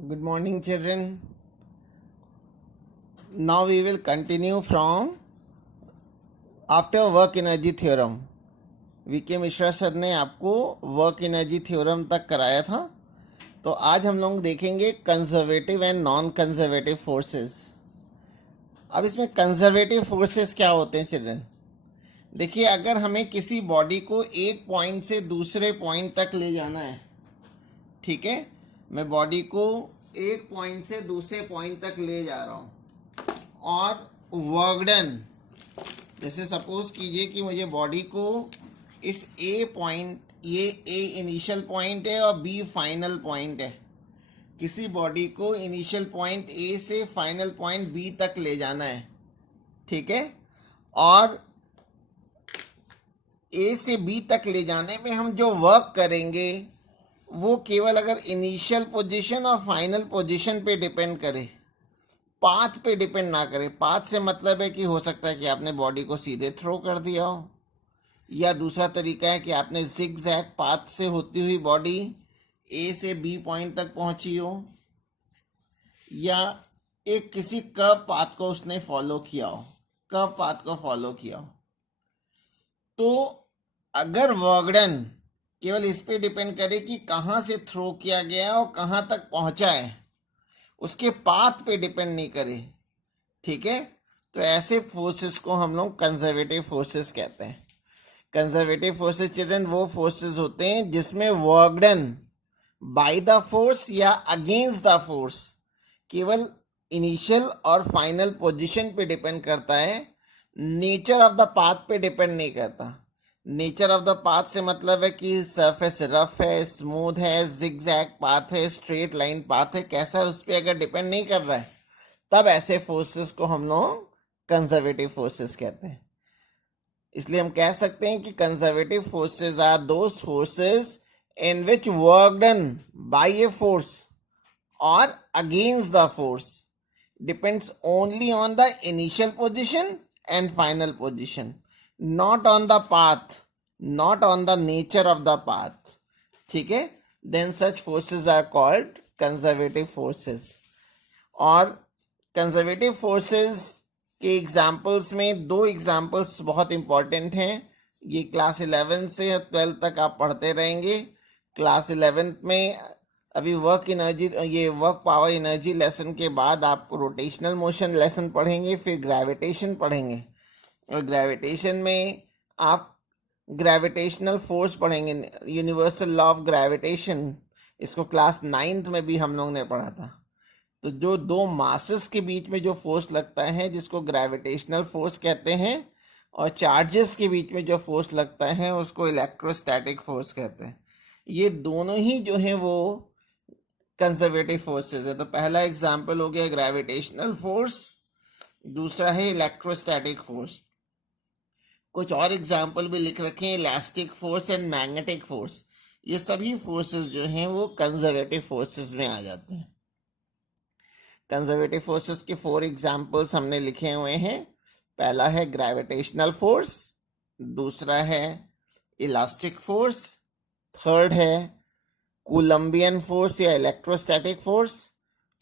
Good morning, children. Now we will continue from after work energy theorem. V K Mishra sir ने आपको work energy theorem तक कराया था. तो आज हम लोग देखेंगे conservative and non conservative forces. अब इसमें कंजर्वेटिव फोर्सेस क्या होते हैं चिल्ड्रन? देखिए, अगर हमें किसी बॉडी को एक पॉइंट से दूसरे पॉइंट तक ले जाना है, ठीक है, मैं बॉडी को एक पॉइंट से दूसरे पॉइंट तक ले जा रहा हूँ और वर्क डन, जैसे सपोज कीजिए कि मुझे बॉडी को इस ए पॉइंट, ये ए इनिशियल पॉइंट है और बी फाइनल पॉइंट है, किसी बॉडी को इनिशियल पॉइंट ए से फाइनल पॉइंट बी तक ले जाना है, ठीक है, और ए से बी तक ले जाने में हम जो वर्क करेंगे वो केवल अगर इनिशियल पोजीशन और फाइनल पोजीशन पे डिपेंड करे, पाथ पे डिपेंड ना करे. पाथ से मतलब है कि हो सकता है कि आपने बॉडी को सीधे थ्रो कर दिया हो, या दूसरा तरीका है कि आपने जिगजैग पाथ से होती हुई बॉडी ए से बी पॉइंट तक पहुंची हो, या एक किसी कर्व पाथ को उसने फॉलो किया हो, कर्व पाथ को फॉलो किया हो. तो अगर वर्क डन केवल इस पे डिपेंड करे कि कहाँ से थ्रो किया गया और कहाँ तक पहुंचा है, उसके पाथ पे डिपेंड नहीं करे, ठीक है, तो ऐसे फोर्सेस को हम लोग कंजर्वेटिव फोर्सेस कहते हैं. कंजर्वेटिव फोर्सेस चिल्ड्रन वो फोर्सेस होते हैं जिसमें work done by the force या अगेंस्ट द फोर्स केवल इनिशियल और फाइनल पोजीशन पे डिपेंड करता है, नेचर ऑफ द पाथ पे डिपेंड नहीं करता. नेचर ऑफ द पाथ से मतलब है कि सरफेस रफ है, स्मूथ है, जिगजैग पाथ है, स्ट्रेट लाइन पाथ है, कैसा है उस पर अगर डिपेंड नहीं कर रहा है, तब ऐसे फोर्सेस को हम लोग कंजर्वेटिव फोर्सेस कहते हैं. इसलिए हम कह सकते हैं कि conservative forces are those forces in which work done by a force और against the force depends only on the initial position and final position, not on the path, not on the nature of the path, ठीक है. then such forces are called conservative forces. और conservative forces के examples में दो examples बहुत important हैं. ये class 11 से 12 तक आप पढ़ते रहेंगे. क्लास 11 में अभी वर्क एनर्जी, ये वर्क पावर एनर्जी लेसन के बाद आप रोटेशनल मोशन लेसन पढ़ेंगे, फिर ग्रेविटेशन पढ़ेंगे, और ग्रेविटेशन में आप ग्रेविटेशनल फोर्स पढ़ेंगे, यूनिवर्सल लॉ ऑफ ग्रेविटेशन. इसको क्लास 9th में भी हम लोग ने पढ़ा था. तो जो दो मासेस के बीच में जो फोर्स लगता है जिसको ग्रेविटेशनल फोर्स कहते हैं, और चार्जेस के बीच में जो फोर्स लगता है उसको इलेक्ट्रोस्टैटिक फोर्स कहते हैं. ये दोनों ही जो हैं वो कंजर्वेटिव फोर्सेस है. तो पहला एग्जाम्पल हो गया ग्रेविटेशनल फोर्स, दूसरा है इलेक्ट्रोस्टैटिक फोर्स. कुछ और एग्जाम्पल भी लिख रखे हैं, elastic force and magnetic force. ये सभी फोर्सेस जो हैं वो कंजर्वेटिव फोर्सेस में आ जाते हैं. कंजर्वेटिव फोर्सेस के 4 एग्जाम्पल्स हमने लिखे हुए हैं. पहला है ग्रेविटेशनल फोर्स, दूसरा है इलास्टिक फोर्स, थर्ड है कूलम्बियन फोर्स या इलेक्ट्रोस्टैटिक फोर्स,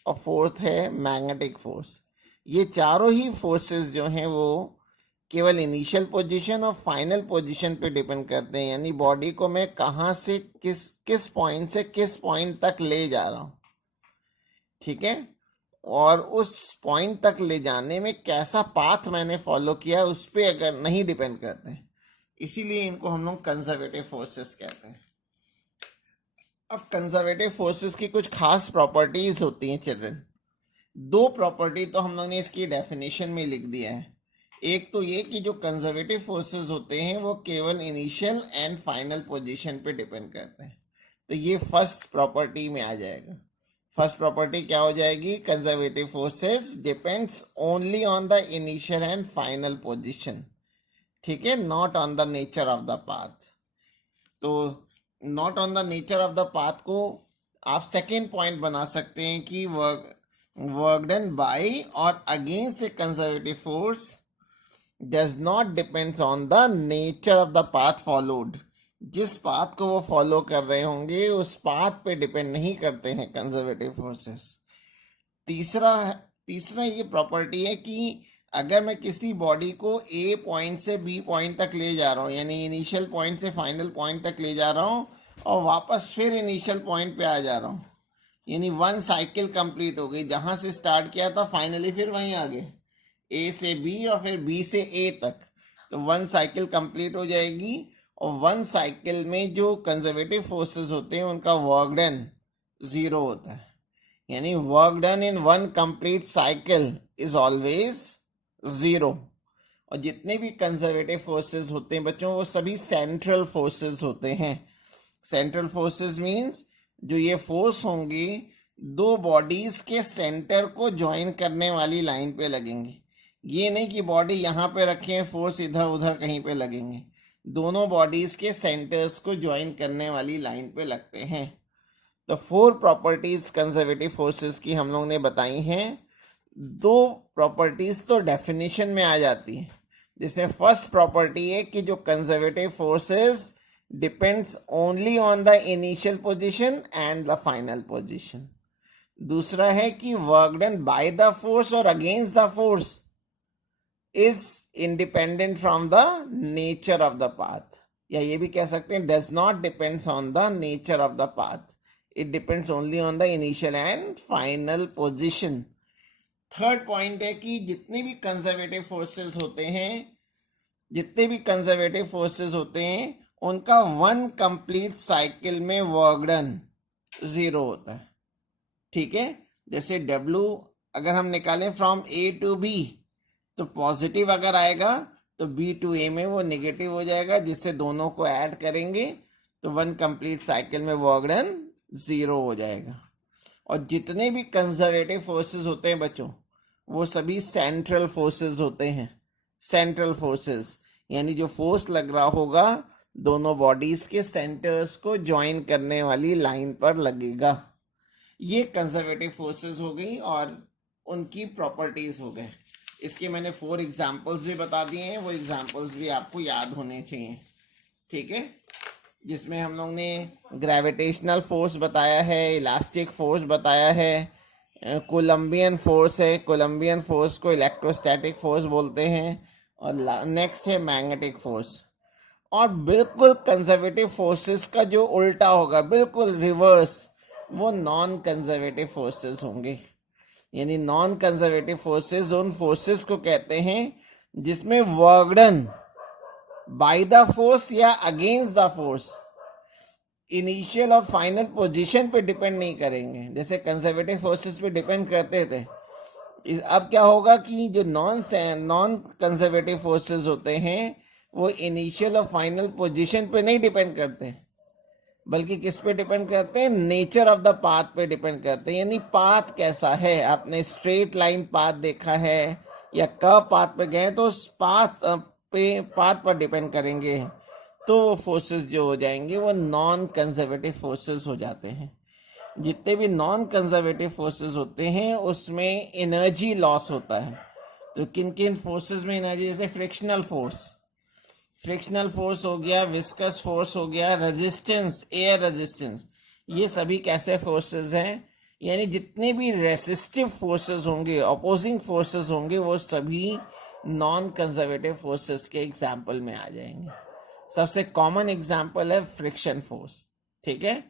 और फोर्थ है मैग्नेटिक फोर्स. ये चारों ही फोर्सेस जो हैं वो केवल इनिशियल पोजीशन और फाइनल पोजीशन पे डिपेंड करते हैं, यानी बॉडी को मैं कहाँ से किस पॉइंट से किस पॉइंट तक ले जा रहा हूँ, ठीक है, और उस पॉइंट तक ले जाने में कैसा पाथ मैंने फॉलो किया उस पर अगर नहीं डिपेंड करते हैं. इसीलिए इनको हम लोग कंजर्वेटिव फोर्सेस कहते हैं. अब कंजर्वेटिव फोर्सेस की कुछ खास प्रॉपर्टीज होती हैं चिल्ड्रन. 2 प्रॉपर्टी तो हम लोग ने इसकी डेफिनेशन में लिख दिया है. एक तो ये कि जो कंजर्वेटिव फोर्सेस होते हैं वो केवल इनिशियल एंड फाइनल पोजीशन पे डिपेंड करते हैं. तो ये फर्स्ट प्रॉपर्टी में आ जाएगा. फर्स्ट प्रॉपर्टी क्या हो जाएगी? Conservative forces depends only on the initial and final position, ठीक है, not on the nature of the path. तो not on the nature of the path को आप सेकेंड पॉइंट बना सकते हैं कि वर्क डन बाय और against a conservative force does not depends on the nature of the path followed. जिस path को वो फॉलो कर रहे होंगे उस पाथ पे डिपेंड नहीं करते हैं कंजर्वेटिव फोर्सेस। तीसरा तीसरा ये प्रॉपर्टी है कि अगर मैं किसी बॉडी को ए पॉइंट से बी पॉइंट तक ले जा रहा हूँ, यानी इनिशियल पॉइंट से फाइनल पॉइंट तक ले जा रहा हूँ और वापस फिर इनिशियल पॉइंट पे आ जा रहा हूँ, यानी वन साइकिल कंप्लीट हो गई, जहाँ से स्टार्ट किया था फाइनली फिर वहीं आ गए, ए से बी और फिर बी से ए तक, तो वन साइकिल कंप्लीट हो जाएगी। और वन साइकिल में जो कंजर्वेटिव फोर्सेस होते हैं उनका वर्क डन 0 होता है, यानी work done in one complete cycle is always 0। और जितने भी कंजर्वेटिव फोर्सेस होते हैं बच्चों वो सभी सेंट्रल फोर्सेस होते हैं। सेंट्रल फोर्सेस मींस जो ये फोर्स होंगी दो बॉडीज के सेंटर को ज्वाइन करने वाली लाइन पे लगेंगे। ये नहीं कि बॉडी यहाँ पे रखे फोर्स इधर उधर कहीं पे लगेंगे, दोनों बॉडीज के सेंटर्स को ज्वाइन करने वाली लाइन पे लगते हैं। तो 4 प्रॉपर्टीज कंजर्वेटिव फोर्सेस की हम लोग ने बताई हैं। 2 प्रॉपर्टीज तो डेफिनेशन में आ जाती है, जैसे फर्स्ट प्रॉपर्टी है कि जो conservative forces depends only on the initial position and the final position. दूसरा है कि work done by the force और against the force is independent from the nature of the path, या ये भी कह सकते हैं does not depends on the nature of the path, it depends only on the initial and final position. Third point है कि जितने भी कंजर्वेटिव फोर्सेस होते हैं उनका वन कंप्लीट साइकिल में वर्क डन 0 होता है। ठीक है, जैसे W अगर हम निकालें फ्रॉम A टू B तो पॉजिटिव अगर आएगा तो B टू A में वो नेगेटिव हो जाएगा, जिससे दोनों को ऐड करेंगे तो वन कंप्लीट साइकिल में वर्क डन 0 हो जाएगा। और जितने भी कंजर्वेटिव फोर्सेस होते हैं बच्चों वो सभी सेंट्रल फोर्सेस होते हैं। सेंट्रल फोर्सेस यानी जो फोर्स लग रहा होगा दोनों बॉडीज के सेंटर्स को ज्वाइन करने वाली लाइन पर लगेगा। ये कंजर्वेटिव फोर्सेस हो गई और उनकी प्रॉपर्टीज हो गए। इसके मैंने 4 एग्जाम्पल्स भी बता दिए हैं, वो एग्जाम्पल्स भी आपको याद होने चाहिए। ठीक है, जिसमें हम लोग ने ग्रेविटेशनल फोर्स बताया है, इलास्टिक फोर्स बताया है, कोलम्बियन फोर्स है, कोलम्बियन फोर्स को इलेक्ट्रोस्टैटिक फोर्स बोलते हैं, और नेक्स्ट है मैग्नेटिक फोर्स। और बिल्कुल कंजर्वेटिव फोर्सेस का जो उल्टा होगा, बिल्कुल रिवर्स, वो नॉन कंजर्वेटिव फोर्सेस होंगे। यानी नॉन कंजर्वेटिव फोर्सेस उन फोर्सेस को कहते हैं जिसमें work done by the force या अगेंस्ट द फोर्स इनिशियल और फाइनल पोजीशन पे डिपेंड नहीं करेंगे, जैसे कंजर्वेटिव फोर्सेस पे डिपेंड करते थे। अब क्या होगा कि जो नॉन कंजर्वेटिव फोर्सेस होते हैं वो इनिशियल और फाइनल पोजीशन पे नहीं डिपेंड करते, बल्कि किस पे डिपेंड करते हैं, नेचर ऑफ द पाथ पे डिपेंड करते हैं। यानी पाथ कैसा है, आपने स्ट्रेट लाइन पाथ देखा है या कर्व पाथ पे गए तो उस पाथ पर डिपेंड करेंगे, तो वो फोर्सेस जो हो जाएंगे वो नॉन कंजर्वेटिव फोर्सेस हो जाते हैं। जितने भी नॉन कंजर्वेटिव फोर्सेस होते हैं उसमें एनर्जी लॉस होता है। तो किन किन फोर्सेस में एनर्जी, जैसे फ्रिक्शनल फोर्स हो गया, विस्कस फोर्स हो गया, रेजिस्टेंस, एयर रेजिस्टेंस, ये सभी कैसे फोर्सेस हैं, यानी जितने भी रेसिस्टिव फोर्सेस होंगे, अपोजिंग फोर्सेस होंगे, वो सभी नॉन कंजर्वेटिव फोर्सेस के एग्जाम्पल में आ जाएंगे। सबसे कॉमन एग्जाम्पल है फ्रिक्शन फोर्स। ठीक है,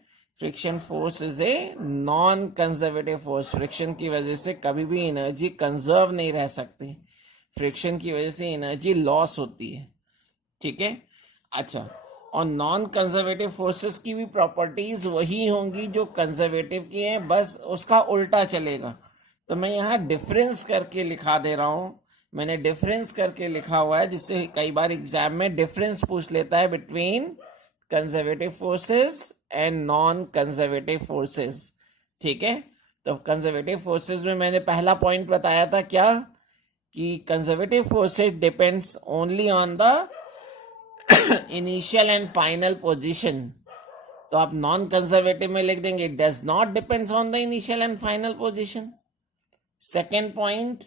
friction force is a non conservative force. Friction की वजह से कभी भी एनर्जी कंजर्व नहीं रह सकती, फ्रिक्शन की वजह से एनर्जी लॉस होती है। ठीक है, अच्छा, और नॉन कंजर्वेटिव फोर्सेस की भी प्रॉपर्टीज वही होंगी जो कंजर्वेटिव की हैं, बस उसका उल्टा चलेगा। तो मैं यहाँ डिफरेंस करके लिखा दे रहा हूँ, मैंने डिफरेंस करके लिखा हुआ है, जिससे कई बार एग्जाम में डिफरेंस पूछ लेता है between conservative forces and non conservative forces. ठीक है, तो कंजर्वेटिव फोर्सेस में मैंने पहला पॉइंट बताया था क्या, कि conservative forces depends only on the initial and final position. तो आप नॉन कंजर्वेटिव में लिख देंगे does not depends on the initial and final position. Second point,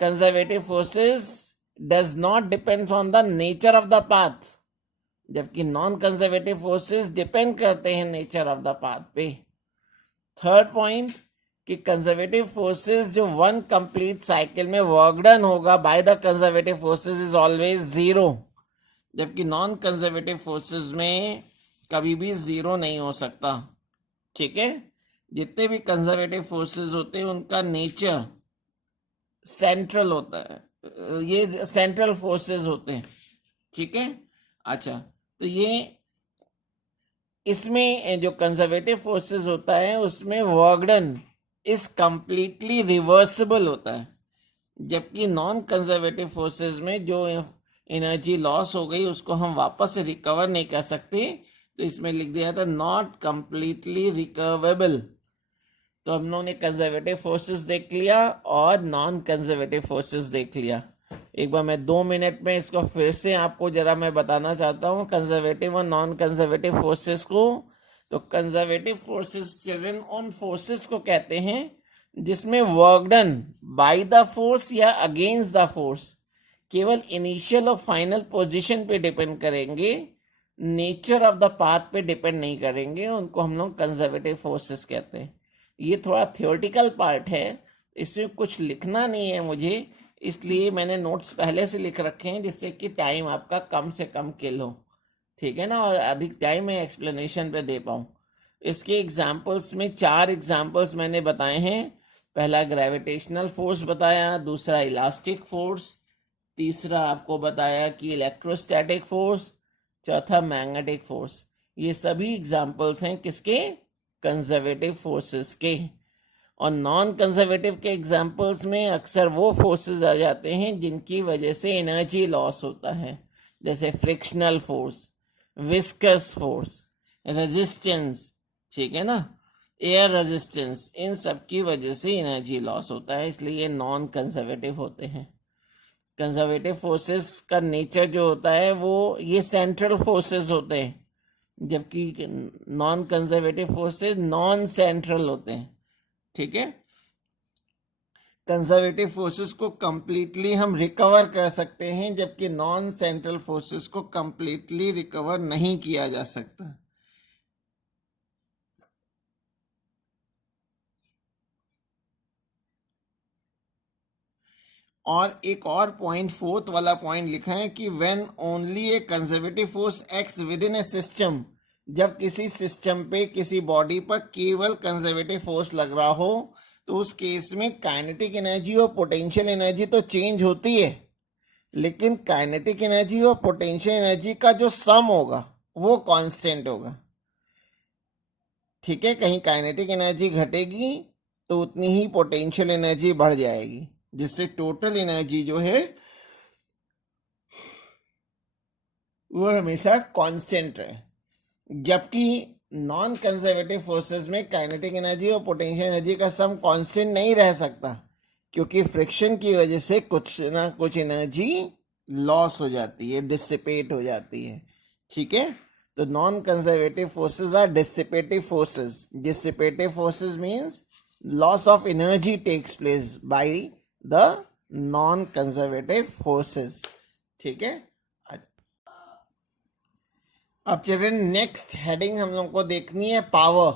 conservative forces does not depends on the nature of the path, जबकि non conservative forces depend करते हैं nature of the path पे। Third point कि conservative forces जो one complete cycle में work done होगा by the conservative forces is always zero, जबकि non conservative forces में कभी भी जीरो नहीं हो सकता। ठीक है, जितने भी कंजर्वेटिव फोर्सेस होते हैं उनका नेचर सेंट्रल होता है, ये सेंट्रल फोर्सेस होते हैं। ठीक है, अच्छा, तो ये इसमें जो कंजर्वेटिव फोर्सेस होता है उसमें work done is completely reversible होता है, जबकि नॉन कंजर्वेटिव फोर्सेस में जो एनर्जी लॉस हो गई उसको हम वापस से रिकवर नहीं कर सकते, तो इसमें लिख दिया था नॉट कंप्लीटली रिकवरेबल। तो हम लोगों ने कंजर्वेटिव फोर्सेस देख लिया और नॉन कंजर्वेटिव फोर्सेस देख लिया। एक बार मैं 2 मिनट में इसको फिर से आपको जरा मैं बताना चाहता हूँ कंजर्वेटिव और नॉन कंजर्वेटिव फोर्सेस को। तो कंजर्वेटिव फोर्सेस चिल्ड्रन उन फोर्सेस को कहते हैं जिसमें work done by the force या अगेंस्ट द फोर्स केवल इनिशियल और फाइनल पोजीशन पे डिपेंड करेंगे, नेचर ऑफ द पाथ पे डिपेंड नहीं करेंगे, उनको हम लोग कंजर्वेटिव फोर्सेस कहते हैं। ये थोड़ा थियोरेटिकल पार्ट है, इसमें कुछ लिखना नहीं है मुझे, इसलिए मैंने नोट्स पहले से लिख रखे हैं जिससे कि टाइम आपका कम से कम किल हो। ठीक है ना, और अधिक टाइम मैं एक्सप्लेनेशन पे दे पाऊँ। इसके एग्जाम्पल्स में 4 एग्जाम्पल्स मैंने बताए हैं। पहला ग्रेविटेशनल फोर्स बताया, दूसरा इलास्टिक फोर्स, तीसरा आपको बताया कि इलेक्ट्रोस्टैटिक फोर्स, चौथा मैग्नेटिक फोर्स। ये सभी एग्जाम्पल्स हैं किसके? कंजर्वेटिव फोर्सेस के। और नॉन कंजर्वेटिव के एग्जाम्पल्स में अक्सर वो फोर्सेस आ जाते हैं जिनकी वजह से एनर्जी लॉस होता है, जैसे frictional force, viscous force, resistance, ठीक है ना, एयर रेजिस्टेंस, इन सब की वजह से एनर्जी लॉस होता है, इसलिए ये नॉन कंजर्वेटिव होते हैं। कंजर्वेटिव फोर्सेस का नेचर जो होता है वो ये सेंट्रल फोर्सेस होते हैं, जबकि non conservative forces non central होते हैं। ठीक है, कंजर्वेटिव फोर्सेस को कंप्लीटली हम रिकवर कर सकते हैं, जबकि नॉन सेंट्रल फोर्सेस को कंप्लीटली रिकवर नहीं किया जा सकता। और एक और पॉइंट, 4th वाला पॉइंट लिखा है कि when only A conservative force acts with in A system, जब किसी सिस्टम पे किसी बॉडी पर केवल कंजर्वेटिव फोर्स लग रहा हो तो उस केस में काइनेटिक एनर्जी और पोटेंशियल एनर्जी तो चेंज होती है, लेकिन काइनेटिक एनर्जी और पोटेंशियल एनर्जी का जो सम होगा वो कांस्टेंट होगा। ठीक है, कहीं काइनेटिक एनर्जी घटेगी तो उतनी ही पोटेंशियल एनर्जी बढ़ जाएगी, जिससे टोटल एनर्जी जो है वो हमेशा कांस्टेंट रहे। जबकि नॉन कंजर्वेटिव फोर्सेस में काइनेटिक एनर्जी और पोटेंशियल एनर्जी का सम कांस्टेंट नहीं रह सकता, क्योंकि फ्रिक्शन की वजह से कुछ ना कुछ एनर्जी लॉस हो जाती है, डिसिपेट हो जाती है। ठीक है, तो non conservative forces are dissipative forces. Dissipative forces means loss of energy takes place by the non conservative forces. ठीक है, अब चिल्ड्रन नेक्स्ट हेडिंग हम लोग को देखनी है पावर।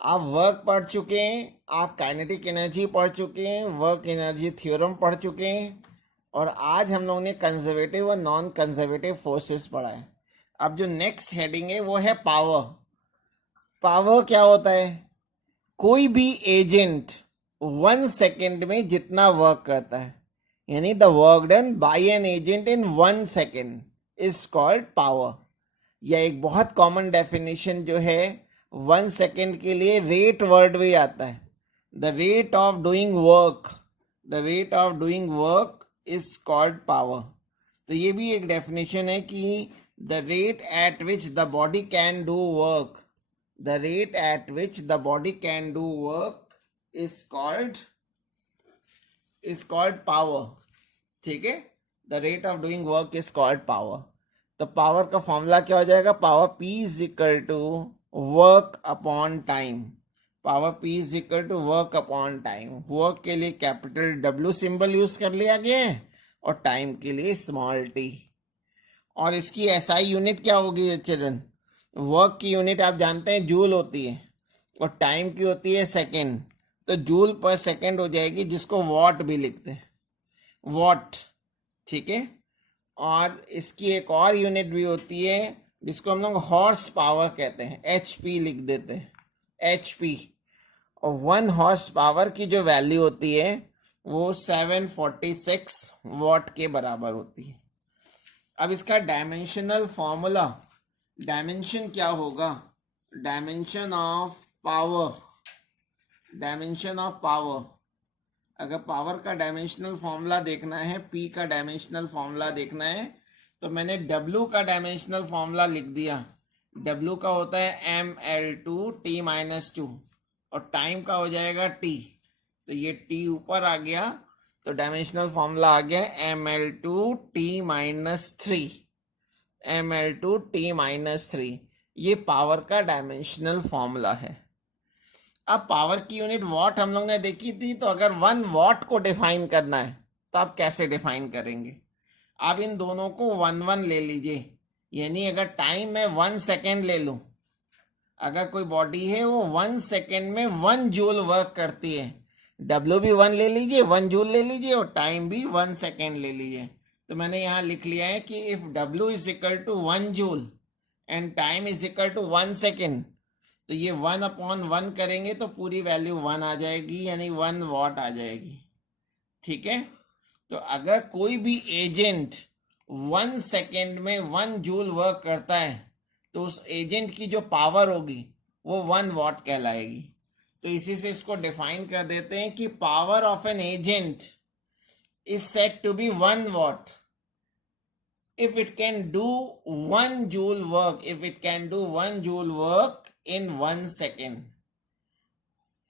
आप वर्क पढ़ चुके हैं, आप काइनेटिक एनर्जी पढ़ चुके हैं, वर्क एनर्जी थ्योरम पढ़ चुके हैं, और आज हम लोगों ने कंजर्वेटिव और नॉन कंजर्वेटिव फोर्सेस पढ़ा है। अब जो नेक्स्ट हेडिंग है वो है पावर। पावर क्या होता है? कोई भी एजेंट 1 सेकेंड में जितना वर्क करता है, यानी the work done bye an agent in 1 second is called power. या एक बहुत कॉमन डेफिनेशन जो है 1 सेकेंड के लिए रेट वर्ड भी आता है, the rate of doing work, the rate of doing work is called power. तो ये भी एक डेफिनेशन है कि the rate at which the body can do work, the rate at which the body can do work is called power. ठीक है, the rate of doing work is called power. तो power का formula क्या हो जाएगा? Power P is equal to work upon time. Power P is equal to work upon time. Work के लिए capital W symbol use कर लिया गया है और टाइम के लिए स्मॉल t। और इसकी एसआई यूनिट क्या होगी चिल्ड्रन? वर्क की यूनिट आप जानते हैं जूल होती है और टाइम की होती है सेकेंड, तो जूल पर सेकेंड हो जाएगी, जिसको वॉट भी लिखते हैं, वॉट। ठीक है, और इसकी एक और यूनिट भी होती है जिसको हम लोग हॉर्स पावर कहते हैं, एचपी लिख देते हैं, एचपी। और 1 हॉर्स पावर की जो वैल्यू होती है वो 746 वॉट के बराबर होती है। अब इसका डायमेंशनल फॉर्मूला, डायमेंशन क्या होगा? Dimension of power, dimension of power, अगर पावर का डायमेंशनल फॉर्मूला देखना है, पी का डायमेंशनल फॉर्मूला देखना है, तो मैंने डब्ल्यू का डायमेंशनल फॉर्मूला लिख दिया। डब्ल्यू का होता है ml2 t-2 और टाइम का हो जाएगा t, तो ये t ऊपर आ गया, तो डायमेंशनल फॉर्मूला आ गया ml2 t-3, ml2 t-3। ये पावर का डायमेंशनल फॉर्मूला है। अब पावर की यूनिट वॉट हम लोग ने देखी थी, तो अगर 1 वॉट को डिफाइन करना है तो आप कैसे डिफाइन करेंगे? आप इन दोनों को 1 ले लीजिए, यानी अगर टाइम में 1 सेकेंड ले लूं, अगर कोई बॉडी है वो 1 सेकेंड में 1 जूल वर्क करती है, डब्ल्यू भी 1 ले लीजिए, 1 जूल ले लीजिए, और टाइम भी 1 सेकेंड ले लीजिए। तो मैंने यहाँ लिख लिया है कि if W is equal to 1 joule and time is equal to 1 second, तो ये 1/1 करेंगे तो पूरी वैल्यू 1 आ जाएगी, यानी 1 वॉट आ जाएगी। ठीक है, तो अगर कोई भी एजेंट 1 सेकेंड में 1 जूल वर्क करता है तो उस एजेंट की जो पावर होगी वो 1 वॉट कहलाएगी। तो इसी से इसको डिफाइन कर देते हैं कि power of an agent is said to be 1 watt if it can do 1 joule work, if it can do 1 joule work in 1 second.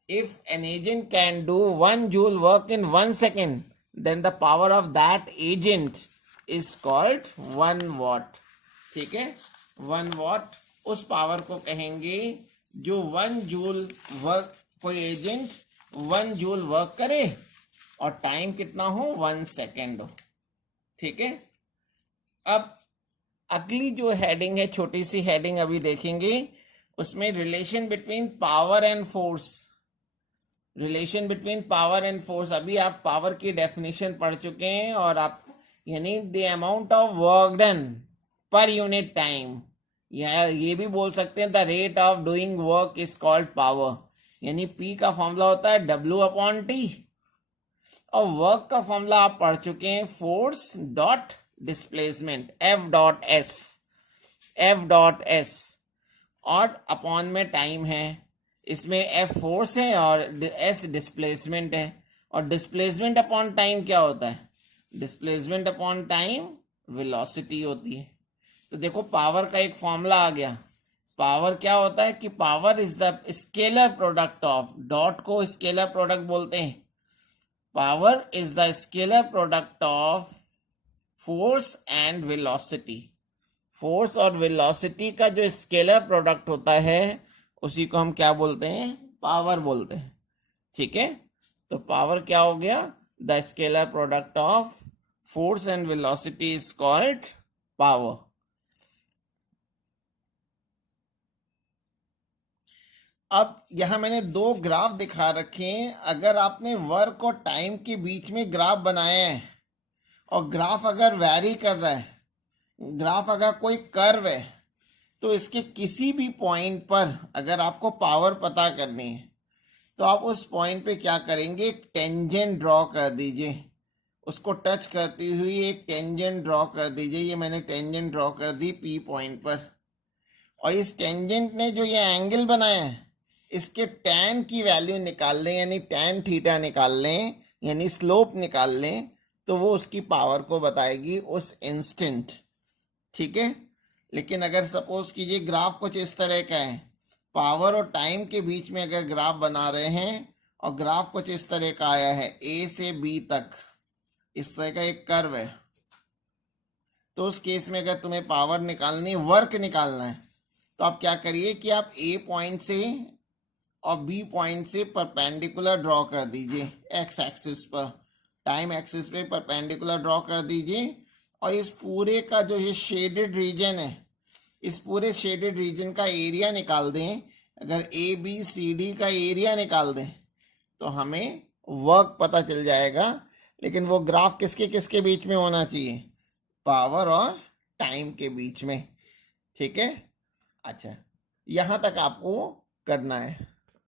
If an agent can do 1 joule work in 1 second, then the power of that agent is called 1 watt. ठीक है, 1 watt उस power को कहेंगे जो 1 joule work, कोई agent 1 joule work करे और time कितना हो? 1 सेकेंड हो। ठीक है, अब अगली जो हेडिंग है, छोटी सी हेडिंग अभी देखेंगे, उसमें relation between power and force, relation between power and force. अभी आप पावर की डेफिनेशन पढ़ चुके हैं, और आप यानी the amount of work done per unit time, या ये भी बोल सकते हैं the rate of doing work is called power, यानी पी का फॉर्मूला होता है W/T, और वर्क का फॉर्मूला आप पढ़ चुके हैं, फोर्स डॉट डिस्प्लेसमेंट, F.S, और अपॉन में टाइम है, इसमें F फोर्स है और S डिस्प्लेसमेंट है, और डिस्प्लेसमेंट अपॉन टाइम क्या होता है? डिस्प्लेसमेंट अपॉन टाइम वेलोसिटी होती है। तो देखो पावर का एक फॉर्मूला आ गया। पावर क्या होता है कि power is the scalar product of, dot को स्केलर प्रोडक्ट बोलते हैं, power is the scalar product of force and velocity. Force और वेलोसिटी का जो स्केलर प्रोडक्ट होता है उसी को हम क्या बोलते हैं? पावर बोलते हैं। ठीक है, तो पावर क्या हो गया? The scalar product of force and velocity is called power. अब यहां मैंने 2 ग्राफ दिखा रखे हैं। अगर आपने वर्क और टाइम के बीच में ग्राफ बनाया है और ग्राफ अगर वैरी कर रहा है, ग्राफ अगर कोई कर्व है, तो इसके किसी भी पॉइंट पर अगर आपको पावर पता करनी है तो आप उस पॉइंट पे क्या करेंगे? एक टेंजेंट ड्रॉ कर दीजिए, उसको टच करती हुई एक टेंजेंट ड्रॉ कर दीजिए। ये मैंने टेंजेंट ड्रॉ कर दी P पॉइंट पर, और इस टेंजेंट ने जो ये एंगल बनाया है इसके tan की वैल्यू निकाल लें, यानी tan थीटा निकाल लें, यानी स्लोप निकाल लें, तो वो उसकी पावर को बताएगी उस इंस्टेंट। ठीक है, लेकिन अगर सपोज कीजिए ग्राफ कुछ इस तरह का है, पावर और टाइम के बीच में अगर ग्राफ बना रहे हैं और ग्राफ कुछ इस तरह का आया है, A से B तक इस तरह का एक कर्व है, तो उस केस में अगर तुम्हें पावर निकालनी, वर्क निकालना है, तो आप क्या करिए कि आप A पॉइंट से और B पॉइंट से परपेंडिकुलर ड्रॉ कर दीजिए, एक्स एक्सिस पर, टाइम एक्सिस पे परपेंडिकुलर ड्रॉ कर दीजिए, और इस पूरे का जो ये शेडेड रीजन है, इस पूरे शेडेड रीजन का एरिया निकाल दें, अगर ए बी सी डी का एरिया निकाल दें तो हमें वर्क पता चल जाएगा। लेकिन वो ग्राफ किसके किसके बीच में होना चाहिए? पावर और टाइम के बीच में। ठीक है, अच्छा, यहाँ तक आपको करना है।